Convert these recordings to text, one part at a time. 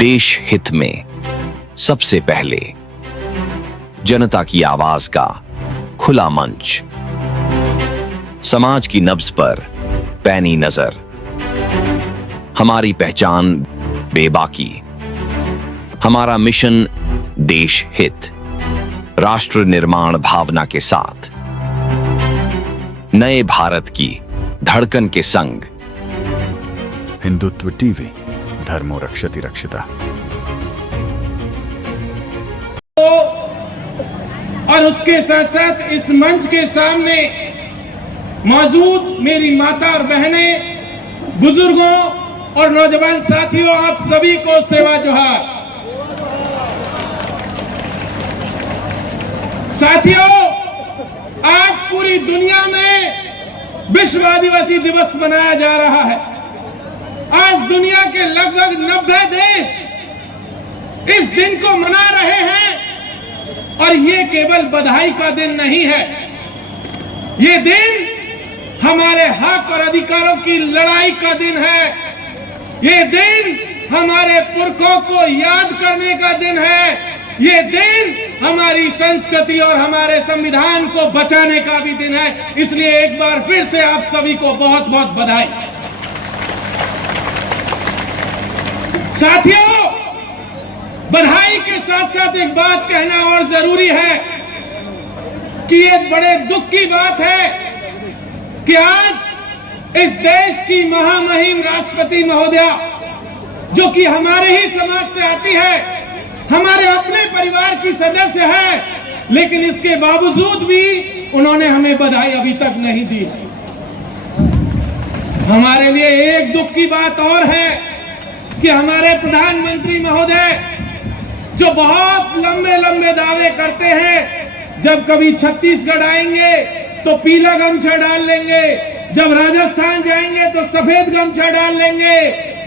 देश हित में सबसे पहले जनता की आवाज का खुला मंच, समाज की नब्ज पर पैनी नजर, हमारी पहचान बेबाकी, हमारा मिशन देश हित, राष्ट्र निर्माण भावना के साथ नए भारत की धड़कन के संग। हिंदुत्व टीवी, धर्मो रक्षति रक्षिता। और उसके साथ साथ इस मंच के सामने मौजूद मेरी माता और बहनें, बुजुर्गों और नौजवान साथियों, आप सभी को सेवा जोहार। साथियों, आज पूरी दुनिया में विश्व आदिवासी दिवस मनाया जा रहा है। आज दुनिया के लगभग 90 देश इस दिन को मना रहे हैं और ये केवल बधाई का दिन नहीं है। ये दिन हमारे हक और अधिकारों की लड़ाई का दिन है। ये दिन हमारे पुरखों को याद करने का दिन है। ये दिन हमारी संस्कृति और हमारे संविधान को बचाने का भी दिन है। इसलिए एक बार फिर से आप सभी को बहुत बहुत बधाई। साथियों, बधाई के साथ साथ एक बात कहना और जरूरी है कि ये बड़े दुख की बात है कि आज इस देश की महामहिम राष्ट्रपति महोदया, जो कि हमारे ही समाज से आती है, हमारे अपने परिवार की सदस्य है, लेकिन इसके बावजूद भी उन्होंने हमें बधाई अभी तक नहीं दी। हमारे लिए एक दुख की बात और है कि हमारे प्रधानमंत्री महोदय, जो बहुत लंबे लंबे दावे करते हैं, जब कभी छत्तीसगढ़ आएंगे तो पीला गमछा डाल लेंगे, जब राजस्थान जाएंगे तो सफेद गमछा डाल लेंगे,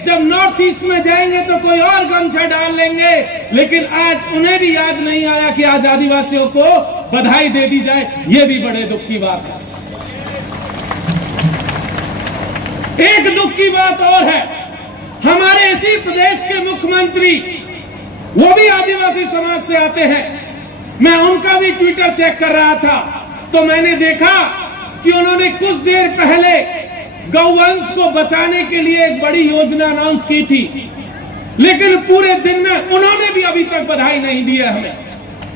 जब नॉर्थ ईस्ट में जाएंगे तो कोई और गमछा डाल लेंगे, लेकिन आज उन्हें भी याद नहीं आया कि आज आदिवासियों को बधाई दे दी जाए। ये भी बड़े दुख की बात है। एक दुख की बात और है, हमारे इसी प्रदेश के मुख्यमंत्री, वो भी आदिवासी समाज से आते हैं। मैं उनका भी ट्विटर चेक कर रहा था तो मैंने देखा कि उन्होंने कुछ देर पहले गौवंश को बचाने के लिए एक बड़ी योजना अनाउंस की थी, लेकिन पूरे दिन में उन्होंने भी अभी तक बधाई नहीं दी है हमें।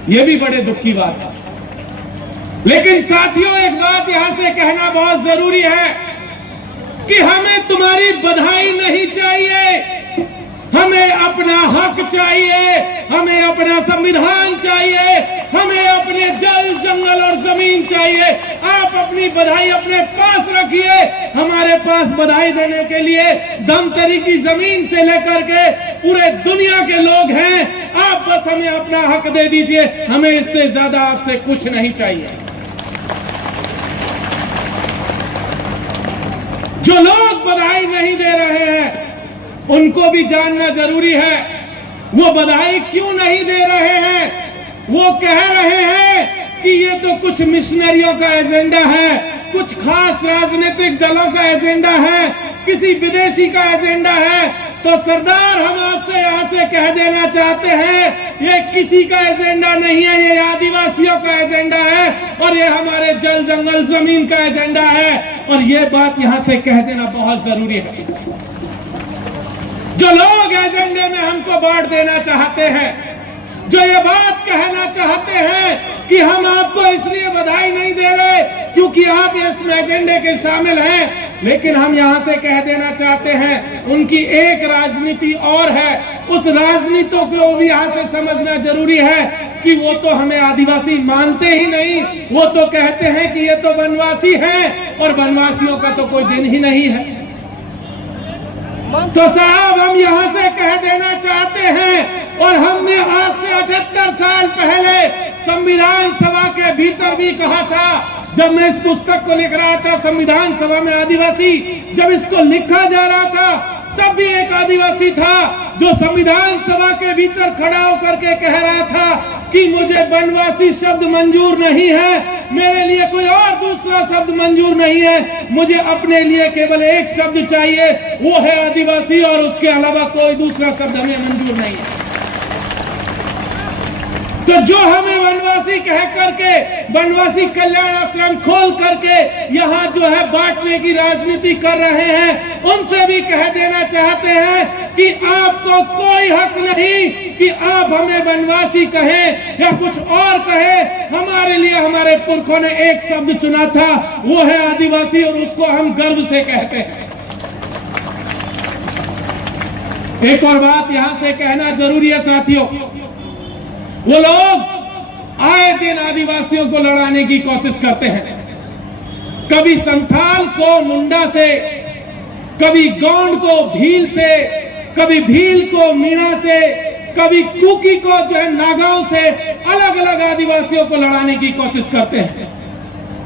यह भी बड़े दुख की बात है। लेकिन साथियों, एक बात यहां से कहना बहुत जरूरी है कि हमें तुम्हारी बधाई नहीं चाहिए, हमें अपना हक चाहिए, हमें अपना संविधान चाहिए, हमें अपने जल, जंगल और जमीन चाहिए। आप अपनी बधाई अपने पास रखिए। हमारे पास बधाई देने के लिए धमतरी की जमीन से लेकर के पूरे दुनिया के लोग हैं। आप बस हमें अपना हक दे दीजिए, हमें इससे ज्यादा आपसे कुछ नहीं चाहिए। जो लोग बधाई नहीं दे रहे हैं उनको भी जानना जरूरी है, वो बधाई क्यों नहीं दे रहे हैं। वो कह रहे हैं कि ये तो कुछ मिशनरियों का एजेंडा है, कुछ खास राजनीतिक दलों का एजेंडा है, किसी विदेशी का एजेंडा है। तो सरदार, हम आपसे यहां से कह देना चाहते हैं, ये किसी का एजेंडा नहीं है, ये आदिवासियों का एजेंडा है और ये हमारे जल, जंगल, जमीन का एजेंडा है। और ये बात यहां से कह देना बहुत जरूरी है। जो लोग एजेंडे में हमको बांट देना चाहते हैं, जो ये बात कहना चाहते हैं कि हम आपको इसलिए बधाई नहीं दे रहे क्योंकि आप इस एजेंडे के शामिल हैं, लेकिन हम यहां से कह देना चाहते हैं, उनकी एक राजनीति और है। उस राजनीति को भी यहां से समझना जरूरी है कि वो तो हमें आदिवासी मानते ही नहीं। वो तो कहते हैं कि ये तो वनवासी हैं और वनवासियों का तो कोई दिन ही नहीं है। तो साहब, हम यहां से कह देना चाहते हैं, और हमने आज से 78 साल पहले संविधान सभा के भीतर भी कहा था, जब मैं इस पुस्तक को लिख रहा था संविधान सभा में आदिवासी, जब इसको लिखा जा रहा था तब भी एक आदिवासी था जो संविधान सभा के भीतर खड़ा होकर के कह रहा था कि मुझे वनवासी शब्द मंजूर नहीं है, मेरे लिए कोई और दूसरा शब्द मंजूर नहीं है, मुझे अपने लिए केवल एक शब्द चाहिए, वो है आदिवासी, और उसके अलावा कोई दूसरा शब्द हमें मंजूर नहीं है। तो जो हमें वनवासी कह करके, वनवासी कल्याण आश्रम खोल करके यहाँ जो है बांटने की राजनीति कर रहे हैं, उनसे भी कह देना चाहते हैं कि आपको कोई हक नहीं कि आप हमें वनवासी कहें या कुछ और कहें। हमारे लिए हमारे पुरखों ने एक शब्द चुना था, वो है आदिवासी, और उसको हम गर्व से कहते हैं। एक और बात यहां से कहना जरूरी है साथियों, वो लोग आए दिन आदिवासियों को लड़ाने की कोशिश करते हैं, कभी संथाल को मुंडा से, कभी गौंड को भील से, कभी भील को मीणा से, कभी कुकी को जो है नागांव से, अलग अलग आदिवासियों को लड़ाने की कोशिश करते हैं।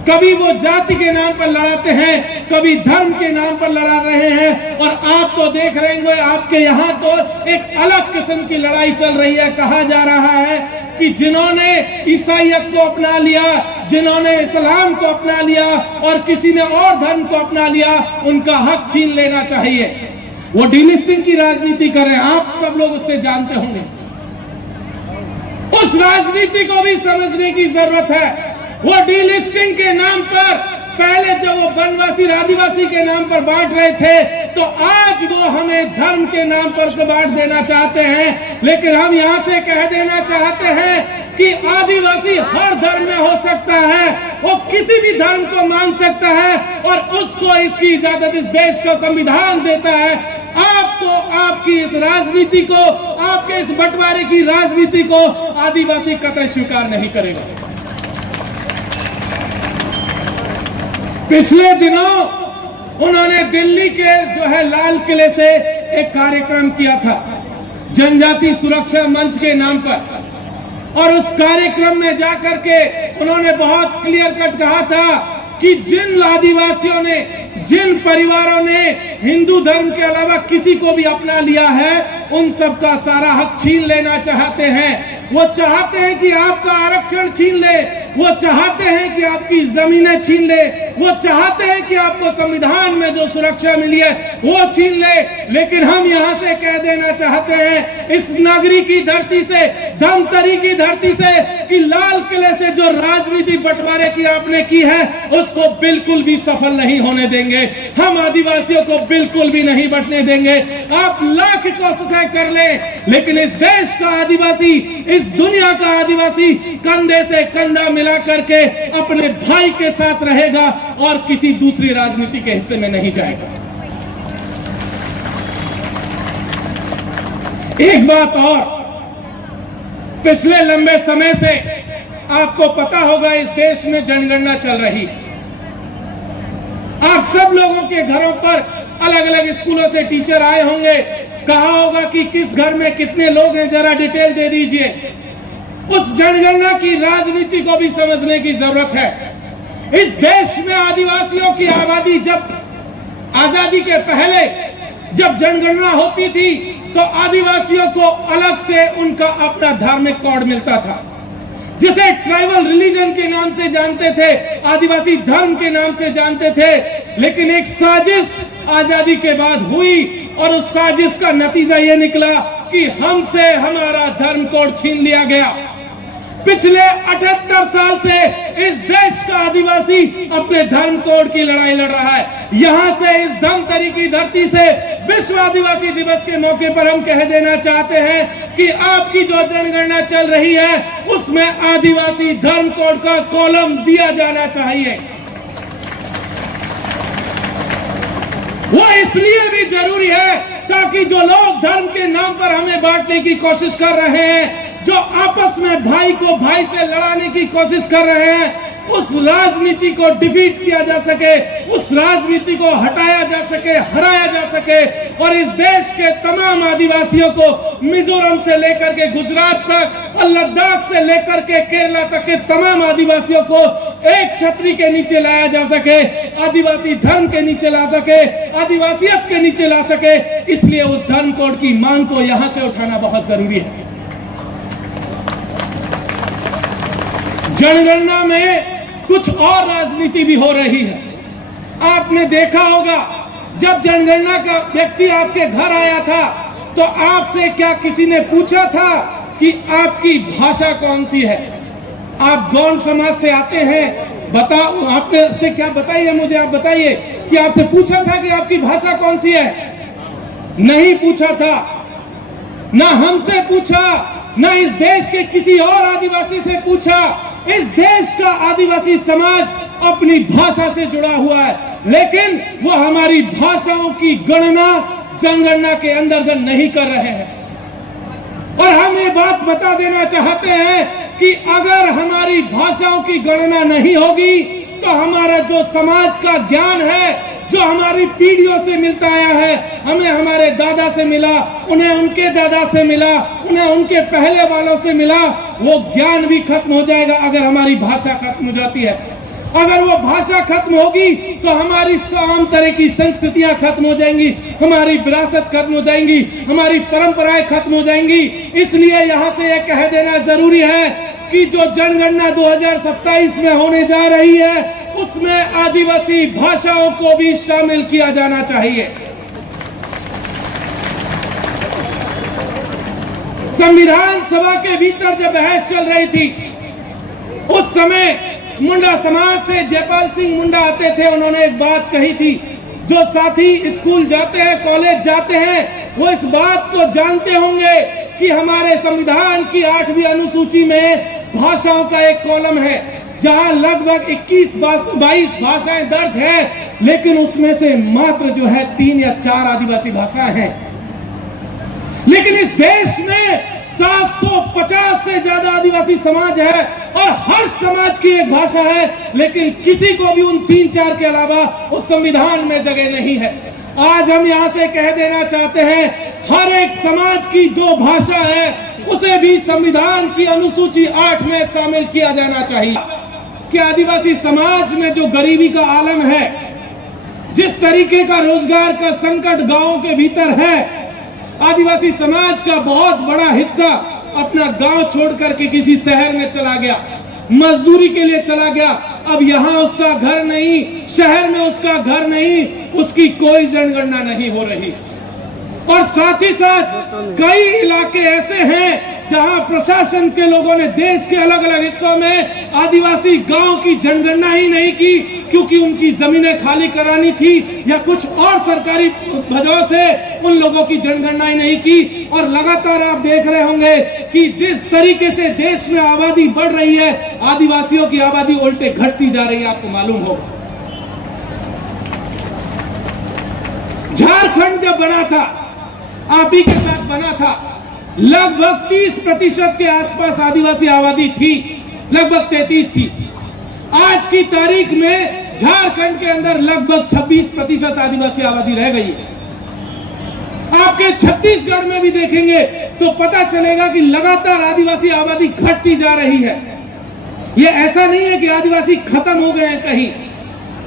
कभी वो जाति के नाम पर लड़ाते हैं, कभी धर्म के नाम पर लड़ा रहे हैं। और आप तो देख रहे होंगे, आपके यहाँ तो एक अलग किस्म की लड़ाई चल रही है। कहा जा रहा है कि जिन्होंने ईसाईयत को अपना लिया, जिन्होंने इस्लाम को अपना लिया और किसी ने और धर्म को अपना लिया, उनका हक छीन लेना चाहिए। वो डीलिस्टिंग की राजनीति कर रहे हैं, आप सब लोग उससे जानते होंगे। उस राजनीति को भी समझने की जरूरत है। वो डीलिस्टिंग के नाम पर पहले जब वो वनवासी आदिवासी के नाम पर बांट रहे थे, तो आज वो हमें धर्म के नाम पर बांट देना चाहते हैं। लेकिन हम यहाँ से कह देना चाहते हैं कि आदिवासी हर धर्म में हो सकता है, वो किसी भी धर्म को मान सकता है, और उसको इसकी इजाजत इस देश का संविधान देता है। आप तो आपकी इस राजनीति को, आपके इस बंटवारे की राजनीति को आदिवासी कतई स्वीकार नहीं करेगा। पिछले दिनों उन्होंने दिल्ली के जो है लाल किले से एक कार्यक्रम किया था जनजाति सुरक्षा मंच के नाम पर, और उस कार्यक्रम में जाकर के उन्होंने बहुत क्लियर कट कहा था कि जिन आदिवासियों ने, जिन परिवारों ने हिंदू धर्म के अलावा किसी को भी अपना लिया है, उन सब का सारा हक छीन लेना चाहते हैं। वो चाहते हैं कि आपका आरक्षण छीन ले, वो चाहते हैं कि आपकी जमीनें छीन ले, वो चाहते हैं कि आपको संविधान में जो सुरक्षा मिली है वो छीन ले। लेकिन हम यहाँ से कह देना चाहते हैं इस नगरी की धरती से, धमतरी की धरती से, कि लाल किले से जो राजनीति बंटवारे की आपने की है उसको बिल्कुल भी सफल नहीं होने देंगे। हम आदिवासियों को बिल्कुल भी नहीं बंटने देंगे। आप लाख कोशिशें कर लें, लेकिन इस देश का आदिवासी, इस दुनिया का आदिवासी कंधे से कंधा मिला करके अपने भाई के साथ रहेगा और किसी दूसरी राजनीति के हिस्से में नहीं जाएगा। एक बात और, पिछले लंबे समय से आपको पता होगा इस देश में जनगणना चल रही है। आप सब लोगों के घरों पर अलग अलग स्कूलों से टीचर आए होंगे, कहा होगा कि किस घर में कितने लोग हैं, जरा डिटेल दे दीजिए। उस जनगणना की राजनीति को भी समझने की जरूरत है। इस देश में आदिवासियों की आबादी जब आजादी के पहले जब जनगणना होती थी तो आदिवासियों को अलग से उनका अपना धार्मिक कोड मिलता था, जिसे ट्राइबल रिलीजन के नाम से जानते थे, आदिवासी धर्म के नाम से जानते थे। लेकिन एक साजिश आजादी के बाद हुई और उस साजिश का नतीजा यह निकला कि हमसे हमारा धर्म कोड छीन लिया गया। पिछले 78 साल से इस देश का आदिवासी अपने धर्म कोड की लड़ाई लड़ रहा है। यहां से, इस धमतरी की धरती से, विश्व आदिवासी दिवस के मौके पर हम कह देना चाहते हैं कि आपकी जो जनगणना चल रही है उसमें आदिवासी धर्म कोड का कॉलम दिया जाना चाहिए। वो इसलिए भी जरूरी है ताकि जो लोग धर्म के नाम पर हमें बांटने की कोशिश कर रहे हैं, जो आपस में भाई को भाई से लड़ाने की कोशिश कर रहे हैं, उस राजनीति को डिफीट किया जा सके, उस राजनीति को हटाया जा सके, हराया जा सके, और इस देश के तमाम आदिवासियों को मिजोरम से लेकर के गुजरात तक और लद्दाख से लेकर के केरला तक के तमाम आदिवासियों को एक छतरी के नीचे लाया जा सके, आदिवासी धर्म के नीचे ला सके, आदिवासियत के नीचे ला सके, इसलिए उस धर्म कोड की मांग को यहां से उठाना बहुत जरूरी है। जनगणना में कुछ और राजनीति भी हो रही है। आपने देखा होगा जब जनगणना का व्यक्ति आपके घर आया था तो आपसे क्या किसी ने पूछा था कि आपकी भाषा कौन सी है? आप गौंड समाज से आते हैं, बताओ आपने से क्या बताइए, मुझे आप बताइए कि आपसे पूछा था कि आपकी भाषा कौन सी है? नहीं पूछा था, ना हमसे पूछा, ना इस देश के किसी और आदिवासी से पूछा। इस देश का आदिवासी समाज अपनी भाषा से जुड़ा हुआ है, लेकिन वो हमारी भाषाओं की गणना जनगणना के अंतर्गत नहीं कर रहे हैं। और हम ये बात बता देना चाहते हैं कि अगर हमारी भाषाओं की गणना नहीं होगी तो हमारा जो समाज का ज्ञान है, जो हमारी पीढ़ियों से मिलता आया है, हमें हमारे दादा से मिला, उन्हें उनके दादा से मिला, उन्हें उनके पहले वालों से मिला, वो ज्ञान भी खत्म हो जाएगा अगर हमारी भाषा खत्म हो जाती है। अगर वो भाषा खत्म होगी तो हमारी तमाम तरह की संस्कृतियां खत्म हो जाएंगी, हमारी विरासत खत्म हो जाएंगी, हमारी परंपराएं खत्म हो जाएंगी। इसलिए यहां से यह कह देना जरूरी है कि जो जनगणना 2027 में होने जा रही है उसमें आदिवासी भाषाओं को भी शामिल किया जाना चाहिए। संविधान सभा के भीतर जब बहस चल रही थी उस समय मुंडा समाज से जयपाल सिंह मुंडा आते थे, उन्होंने एक बात कही थी। जो साथी स्कूल जाते हैं, कॉलेज जाते हैं, वो इस बात को जानते होंगे कि हमारे संविधान की 8वीं अनुसूची में भाषाओं का एक कॉलम है जहां लगभग 21-22 भाषाएं दर्ज है, लेकिन उसमें से मात्र जो है 3 या 4 आदिवासी भाषाएं हैं। लेकिन इस देश में 750 से ज्यादा आदिवासी समाज है और हर समाज की एक भाषा है, लेकिन किसी को भी उन 3-4 के अलावा उस संविधान में जगह नहीं है। आज हम यहां से कह देना चाहते हैं, हर एक समाज की जो भाषा है उसे भी संविधान की अनुसूची 8 में शामिल किया जाना चाहिए। कि आदिवासी समाज में जो गरीबी का आलम है, जिस तरीके का रोजगार का संकट गांवों के भीतर है, आदिवासी समाज का बहुत बड़ा हिस्सा अपना गांव छोड़ करके किसी शहर में चला गया, मजदूरी के लिए चला गया। अब यहाँ उसका घर नहीं, शहर में उसका घर नहीं, उसकी कोई जनगणना नहीं हो रही। और साथ ही साथ कई इलाके ऐसे हैं जहां प्रशासन के लोगों ने देश के अलग अलग हिस्सों में आदिवासी गांव की जनगणना ही नहीं की, क्योंकि उनकी जमीनें खाली करानी थी या कुछ और सरकारी वजह से उन लोगों की जनगणना ही नहीं की। और लगातार आप देख रहे होंगे कि जिस तरीके से देश में आबादी बढ़ रही है, आदिवासियों की आबादी उल्टे घटती जा रही है, आपको मालूम होगा। झारखंड जब बना था, आप ही के साथ बना था, लगभग 30% के आसपास आदिवासी आबादी थी, लगभग 33 थी। आज की तारीख में झारखंड के अंदर लगभग 26% आदिवासी आबादी रह गई है। आपके छत्तीसगढ़ में भी देखेंगे तो पता चलेगा कि लगातार आदिवासी आबादी घटती जा रही है। यह ऐसा नहीं है कि आदिवासी खत्म हो गए हैं कहीं,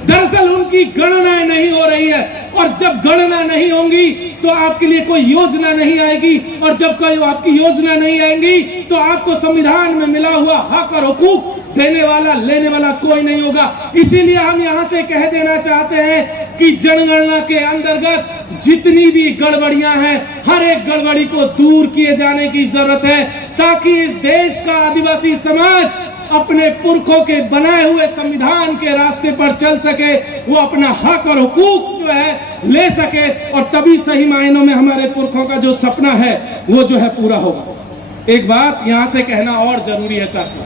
दरअसल उनकी गणनाएं नहीं हो रही है। और जब गणना नहीं होंगी तो आपके लिए कोई योजना नहीं आएगी, और जब कोई आपकी योजना नहीं आएगी तो आपको संविधान में मिला हुआ हक और हुकूक देने वाला लेने वाला कोई नहीं होगा। इसीलिए हम यहां से कह देना चाहते हैं कि जनगणना के अंतर्गत जितनी भी गड़बड़ियां हैं, हर एक गड़बड़ी को दूर किए जाने की जरूरत है, ताकि इस देश का आदिवासी समाज अपने पुरखों के बनाए हुए संविधान के रास्ते पर चल सके, वो अपना हक और हुकूक जो है ले सके, और तभी सही मायनों में हमारे पुरखों का जो सपना है वो जो है पूरा होगा। एक बात यहां से कहना और जरूरी है साथियों,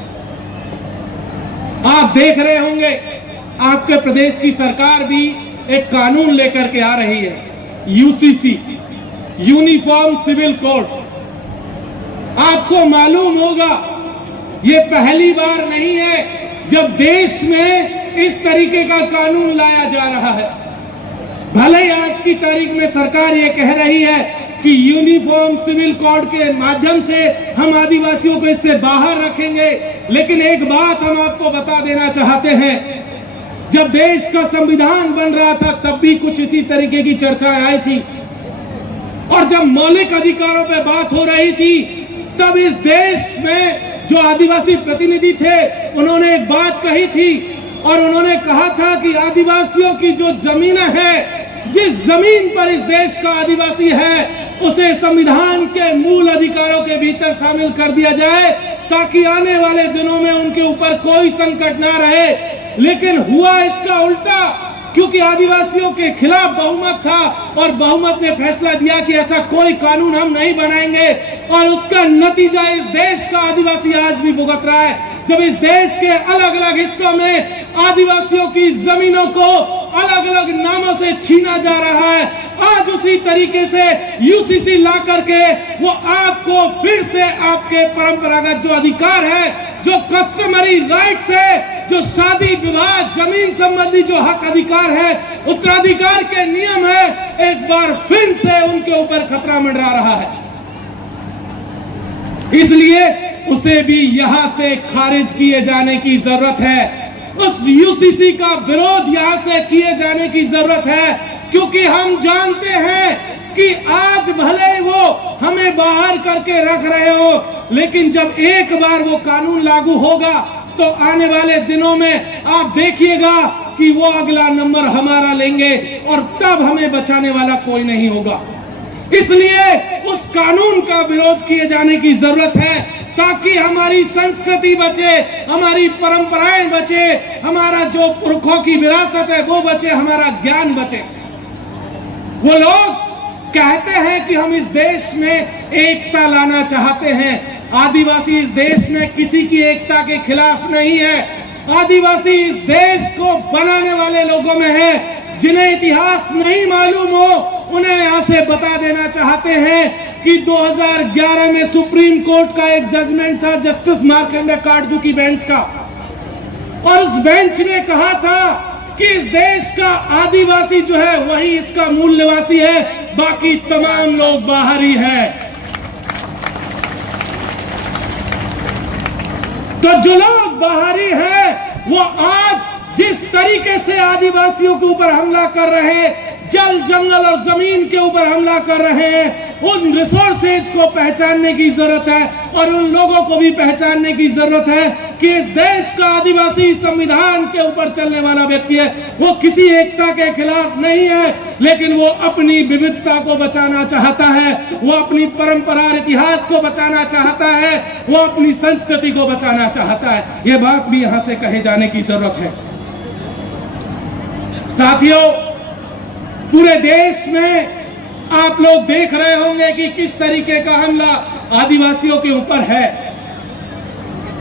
आप देख रहे होंगे आपके प्रदेश की सरकार भी एक कानून लेकर के आ रही है, यूसीसी, यूनिफॉर्म सिविल कोड। आपको मालूम होगा ये पहली बार नहीं है जब देश में इस तरीके का कानून लाया जा रहा है। भले ही आज की तारीख में सरकार ये कह रही है कि यूनिफॉर्म सिविल कोड के माध्यम से हम आदिवासियों को इससे बाहर रखेंगे, लेकिन एक बात हम आपको बता देना चाहते हैं, जब देश का संविधान बन रहा था तब भी कुछ इसी तरीके की चर्चा आई थी, और जब मौलिक अधिकारों पे बात हो रही थी तब इस देश में जो आदिवासी प्रतिनिधि थे उन्होंने एक बात कही थी, और उन्होंने कहा था कि आदिवासियों की जो जमीन है, जिस जमीन पर इस देश का आदिवासी है, उसे संविधान के मूल अधिकारों के भीतर शामिल कर दिया जाए ताकि आने वाले दिनों में उनके ऊपर कोई संकट ना रहे। लेकिन हुआ इसका उल्टा, क्योंकि आदिवासियों के खिलाफ बहुमत था और बहुमत ने फैसला दिया कि ऐसा कोई कानून हम नहीं बनाएंगे, और उसका नतीजा इस देश का आदिवासी आज भी भुगत रहा है। जब इस देश के अलग अलग हिस्सों में आदिवासियों की जमीनों को अलग अलग नामों से छीना जा रहा है, आज उसी तरीके से यूसीसी ला करके वो आपको फिर से आपके परंपरागत जो अधिकार है, जो कस्टमरी राइट्स है, जो शादी विवाह जमीन संबंधी जो हक अधिकार है, उत्तराधिकार के नियम है, एक बार फिर से उनके ऊपर खतरा मंडरा रहा है। इसलिए उसे भी यहां से खारिज किए जाने की जरूरत है। उस यूसीसी का विरोध यहां से किए जाने की जरूरत है, क्योंकि हम जानते हैं कि आज भले वो हमें बाहर करके रख रहे हो, लेकिन जब एक बार वो कानून लागू होगा तो आने वाले दिनों में आप देखिएगा कि वो अगला नंबर हमारा लेंगे और तब हमें बचाने वाला कोई नहीं होगा। इसलिए उस कानून का विरोध किए जाने की जरूरत है ताकि हमारी संस्कृति बचे, हमारी परंपराएं बचे, हमारा जो पुरखों की विरासत है वो बचे, हमारा ज्ञान बचे। वो लोग कहते हैं कि हम इस देश में एकता लाना चाहते हैं। आदिवासी इस देश में किसी की एकता के खिलाफ नहीं है। आदिवासी इस देश को बनाने वाले लोगों में है। जिन्हें इतिहास नहीं मालूम हो उन्हें यहां से बता देना चाहते हैं कि 2011 में सुप्रीम कोर्ट का एक जजमेंट था जस्टिस मार्कंडे काटजू की बेंच का, और उस बेंच ने कहा था कि इस देश का आदिवासी जो है वही इसका मूल निवासी है, बाकी तमाम लोग बाहरी है। तो जो लोग बाहरी हैं वो आज जिस तरीके से आदिवासियों के ऊपर हमला कर रहे हैं, जल जंगल और जमीन के ऊपर हमला कर रहे हैं, उन रिसोर्सेज को पहचानने की जरूरत है और उन लोगों को भी पहचानने की जरूरत है कि इस देश का आदिवासी संविधान के ऊपर चलने वाला व्यक्ति है। वो किसी एकता के खिलाफ नहीं है, लेकिन वो अपनी विविधता को बचाना चाहता है, वो अपनी परंपरा और इतिहास को बचाना चाहता है, वो अपनी संस्कृति को बचाना चाहता है। ये बात भी यहां से कहे जाने की जरूरत है। साथियों, पूरे देश में आप लोग देख रहे होंगे कि किस तरीके का हमला आदिवासियों के ऊपर है।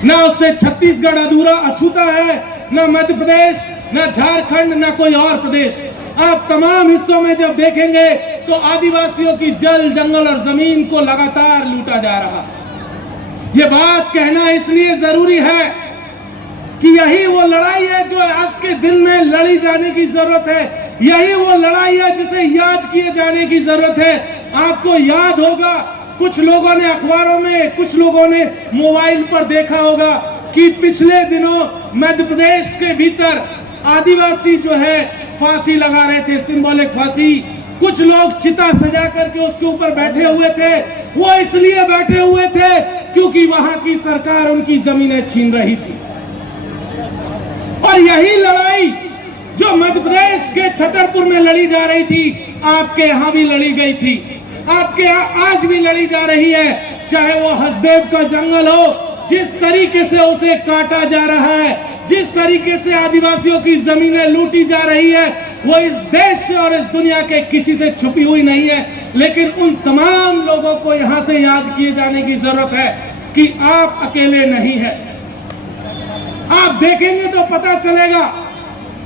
ना उससे छत्तीसगढ़ अधूरा अछूता है, ना मध्य प्रदेश, ना झारखंड, ना कोई और प्रदेश। आप तमाम हिस्सों में जब देखेंगे तो आदिवासियों की जल जंगल और जमीन को लगातार लूटा जा रहा है। ये बात कहना इसलिए जरूरी है कि यही वो लड़ाई है जो आज के दिन में लड़ी जाने की जरूरत है। यही वो लड़ाई है जिसे याद किए जाने की जरूरत है। आपको याद होगा, कुछ लोगों ने अखबारों में, कुछ लोगों ने मोबाइल पर देखा होगा कि पिछले दिनों मध्य प्रदेश के भीतर आदिवासी जो है फांसी लगा रहे थे, सिंबॉलिक फांसी। कुछ लोग चिता सजा करके उसके ऊपर बैठे हुए थे। वो इसलिए बैठे हुए थे क्योंकि वहां की सरकार उनकी जमीनें छीन रही थी। और यही लड़ाई जो मध्य प्रदेश के छतरपुर में लड़ी जा रही थी, आपके यहां भी लड़ी गई थी, आपके यहां आज भी लड़ी जा रही है। चाहे वो हसदेव का जंगल हो, जिस तरीके से उसे काटा जा रहा है, जिस तरीके से आदिवासियों की जमीनें लूटी जा रही है, वो इस देश और इस दुनिया के किसी से छुपी हुई नहीं है। लेकिन उन तमाम लोगों को यहां से याद किए जाने की जरूरत है कि आप अकेले नहीं हैं। आप देखेंगे तो पता चलेगा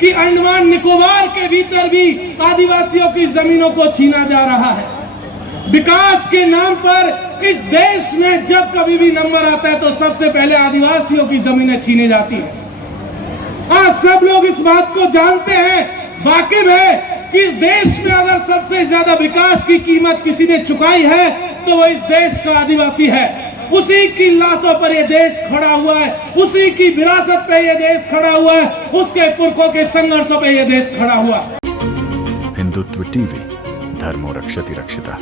कि अंडमान निकोबार के भीतर भी आदिवासियों की जमीनों को छीना जा रहा है। विकास के नाम पर इस देश में जब कभी भी नंबर आता है तो सबसे पहले आदिवासियों की जमीनें छीनी जाती है। आप सब लोग इस बात को जानते हैं, वाकिफ है कि इस देश में अगर सबसे ज्यादा विकास की कीमत किसी ने चुकाई है तो वो इस देश का आदिवासी है। उसी की लाशों पर ये देश खड़ा हुआ है, उसी की विरासत पे ये देश खड़ा हुआ है, उसके पुरखों के संघर्षों पे ये देश खड़ा हुआ है। हिंदुत्व टीवी, धर्मो रक्षति रक्षिता।